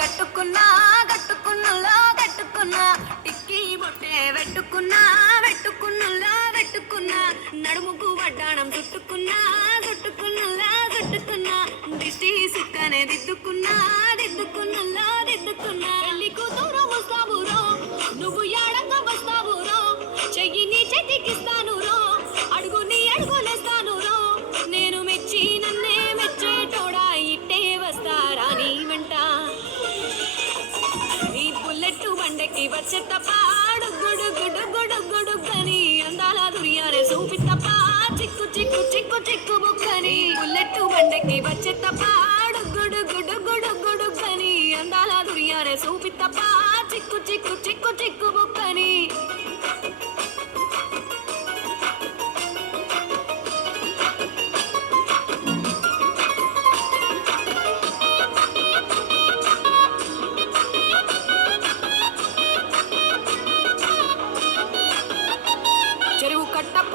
కట్టుకున్నా కట్టుకున్నలో కట్టుకున్నా టిక్కీ బొట్టే పెట్టుకున్నా పెట్టుకున్నలో పెట్టుకున్నా నడుముకు వడ్డాణం చుట్టుకున్నా చుట్టుకున్నలా చుట్టుకున్నా దిష్టి సుక్కనే దిద్దుకున్నా దిద్దుకున్నలో దిద్దుకున్నా పెళ్లి కూతురు వస్తావురో నువ్వు ఏడంగా వస్తావురో చెయ్యి నీ చేతికిస్తాను రో అడుగు నీ అడుగులేస్తాను రో నేను మెచ్చి నన్నే మెచ్చేటోడా ఇట్టే వస్తారా నీ వెంట నీ బుల్లెట్ బండకి వచ్చే తప్ప గుడు గుడు గుడు గుడుగని అందాల దుర్యానే చూపి తప్ప చిక్కు చిక్కు చిక్కు చిక్కు బుక్కని బుల్లెట్ బండకి వచ్చే తప్ప గుడు గుడు గుడు గుడుగని అందాల దుర్యానే చూపి తప్ప చిక్కు చిక్కు చిక్కు చిక్కు బుక్కని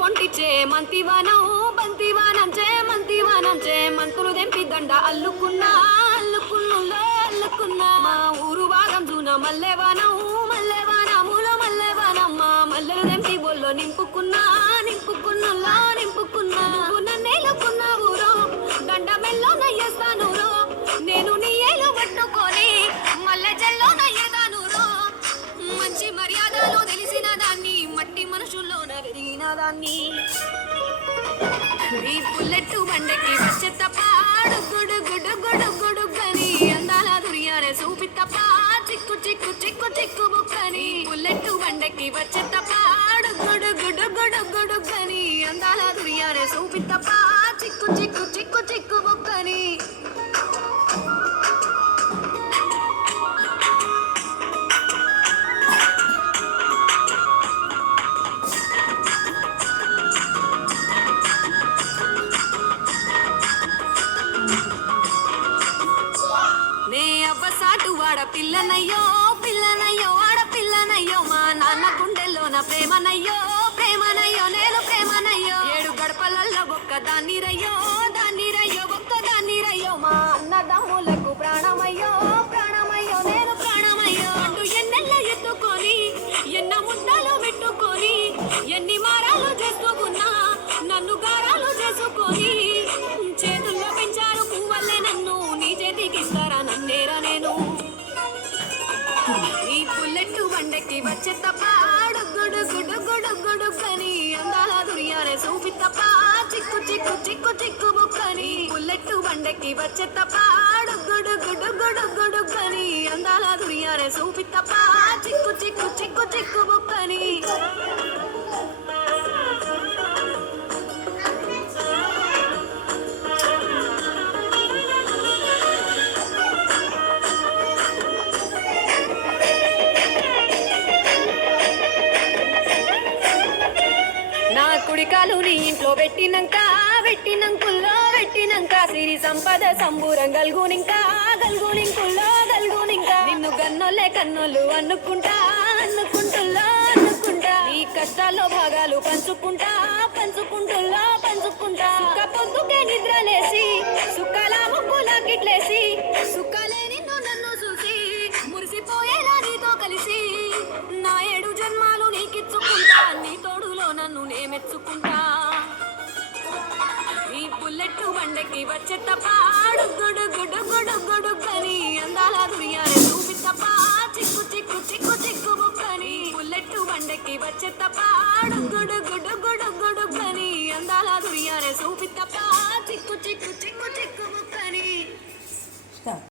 పొంటిచే మంతివానం బంతివానం చే మంతివానం చే మంతులు దెంపి దండ అల్లుకున్నా అల్లుకున్నులో అల్లుకున్నా మా ఊరు భాగం జూన మల్లెవానం మల్లెవానములో మల్లెవానం మా మల్లెలు దెంపి బొల్లో నింపుకున్నా నింపుకున్నులో నింపుకున్నా నువ్వు నన్నేలుకున్నావు రో దండ మెల్లో నయ్యేస్తాను రో నేను నీ ఏలు పట్టుకొని మల్లె జల్లో నయ్యేదాను రో మంచి మర్యాదలు తెలిసిన దాన్ని మట్టి మనుషుల్లోన వెరిగిన దాన్ని ఈ బుల్లెట్ బండకి వచ్చే తప్ప గుడు గుడు గుడు గుడుగని అందాల దుర్యానే చూపి తప్ప చిక్కు చిక్కు చిక్కు చిక్కు బుక్కని బుల్లెట్ బండకి వచ్చే తప్ప గుడు గుడు గుడు గుడుగని అందాల దుర్యానే చూపి తప్ప చిక్కు చిక్కు చిక్కు చిక్కు బుక్కని పిల్లనయ్యో పిల్లనయ్యో ఆడపిల్లనయ్యో మా నాన్న గుండెల్లోన ప్రేమనయ్యో ప్రేమనయ్యో నేను ప్రేమనయ్యో 7 గడపలల్లో ఒక్క దాన్నిరయ్యో దాన్నిరయ్యో ఒక్క దాన్నిరయ్యో మా అన్నదమ్ములకు ప్రాణమయ్యో ప్రాణమయ్యో నేను ప్రాణమయ్యో అంటూ ఎన్నెల్ల ఎత్తుకొని ఎన్న ముద్దలు పెట్టుకొని ఎన్ని మారాలు చేసుకున్నా నన్ను గారాలు చేసుకొని చేతుల్లో పెంచారు పువ్వల్లే నన్ను నీ చేతికి ఇస్తారా నన్నేరా నేను ఈ బుల్లెట్ బండకి వచ్చే తప్ప గుడు గుడు గుడు గుడుగని అందాల దుర్యానే చూపి తప్ప చిక్కు చిక్కు చిక్కు చిక్కు బుక్కని బుల్లెట్ బండకి వచ్చే తప్ప గుడు గుడు గుడు గుడుగని అందాల దుర్యానే చూపి తప్ప చిక్కు చిక్కు చిక్కు చిక్కు బుక్కని కుడికాలు నీ ఇంట్లో పెట్టినంకుల్లో పెట్టినంక సిరి సంపద సంబూరం గల్గునింకా గల్గునింకుల్లో గల్గునింకా నిన్ను గన్నోళ్ళే కన్నోళ్ళు అనుకుంటా అనుకుంటుల్లో అనుకుంటా నీ కష్టాల్లో భాగాలు పంచుకుంటా పంచుకుంటుల్లో పంచుకుంటా సుఖ పొద్దుకే నిద్రలేసి సుఖాల ముక్కులా కిట్లేసి సుఖాలే నిన్ను నన్ను చూసి మురిసిపోయేలా నీతో కలిసి నా 7 జన్మాలు నీకిచ్చుకుంటా నీ తోడులో నన్ను నే మెచ్చుకుంటా ఈ బుల్లెట్ బండకి వచ్చే తప్ప గుడు గుడు గుడు గుడుగని అందాల దుర్యానే చూపి తప్ప చిక్కు చిక్కు చిక్కు చిక్కు బుక్కని బుల్లెట్ బండకి వచ్చే తప్ప గుడు గుడు గుడు గుడుగని అందాల దుర్యానే చూపి తప్ప చిక్కు చిక్కు చిక్కు చిక్కు బుక్కని